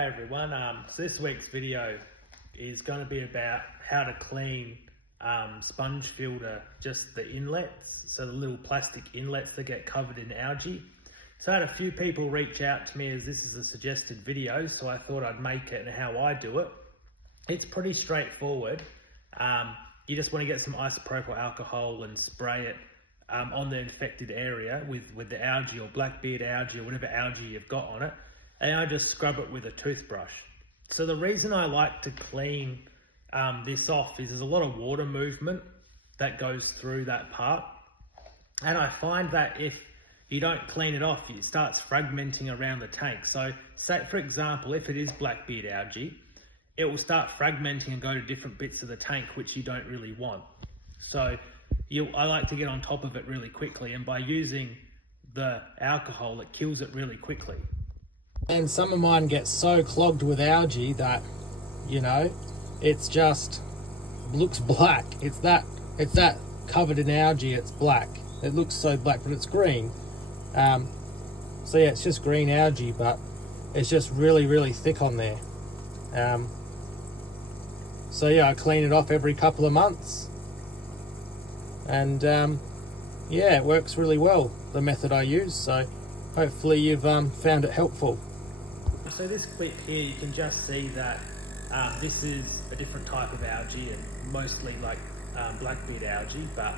Hey everyone, so this week's video is going to be about how to clean sponge filter, just the inlets, so the little plastic inlets that get covered in algae. So I had a few people reach out to me as this is a suggested video, so I thought I'd make it and how I do it. It's pretty straightforward. You just want to get some isopropyl alcohol and spray it on the infected area with the algae or blackbeard algae or whatever algae you've got on it. And I just scrub it with a toothbrush. So the reason I like to clean this off is there's a lot of water movement that goes through that part. And I find that if you don't clean it off, it starts fragmenting around the tank. So say, for example, if it is blackbeard algae, it will start fragmenting and go to different bits of the tank, which you don't really want. So I like to get on top of it really quickly. And by using the alcohol, it kills it really quickly. And some of mine get so clogged with algae that, you know, it's just looks black. It's that covered in algae, it's black. It looks so black, but it's green. So yeah, it's just green algae, but it's just really, really thick on there. So yeah, I clean it off every couple of months. And yeah, it works really well, the method I use. So hopefully you've found it helpful. So this clip here, you can just see that this is a different type of algae and mostly like blackbeard algae, but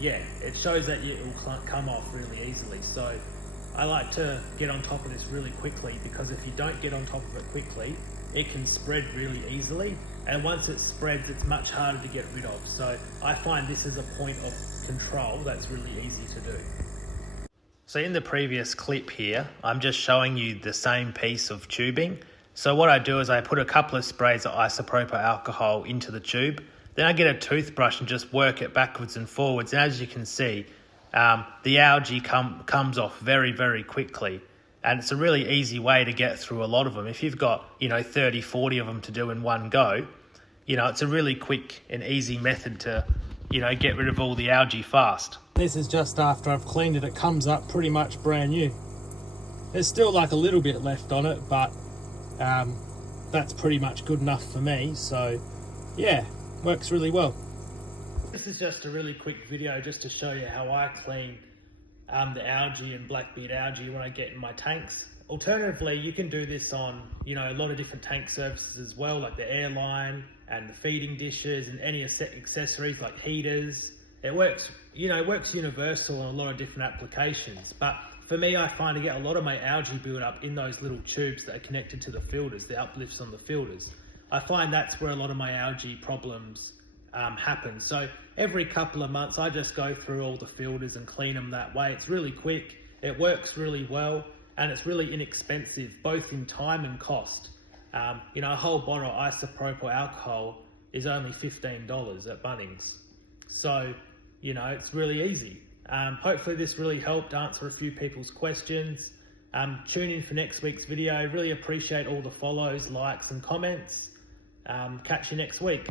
yeah, it shows that it will come off really easily. So I like to get on top of this really quickly, because if you don't get on top of it quickly, it can spread really easily. And once it spreads, it's much harder to get rid of. So I find this is a point of control that's really easy to do. So in the previous clip here, I'm just showing you the same piece of tubing. So what I do is I put a couple of sprays of isopropyl alcohol into the tube. Then I get a toothbrush and just work it backwards and forwards. And as you can see, the algae comes off very, very quickly. And it's a really easy way to get through a lot of them. If you've got, 30, 40 of them to do in one go, it's a really quick and easy method to, get rid of all the algae fast. This is just after I've cleaned it. It comes up pretty much brand new. There's still like a little bit left on it, but that's pretty much good enough for me. So yeah, works really well. This is just a really quick video just to show you how I clean the algae and blackbeard algae when I get in my tanks. Alternatively, you can do this on, a lot of different tank surfaces as well, like the airline and the feeding dishes and any accessories like heaters. It works, works universal on a lot of different applications. But for me, I find I get a lot of my algae build up in those little tubes that are connected to the filters, the uplifts on the filters. I find that's where a lot of my algae problems happen. So every couple of months, I just go through all the filters and clean them that way. It's really quick, it works really well, and it's really inexpensive, both in time and cost. A whole bottle of isopropyl alcohol is only $15 at Bunnings. So, it's really easy. Hopefully this really helped answer a few people's questions. Tune in for next week's video. Really appreciate all the follows, likes and comments. Catch you next week.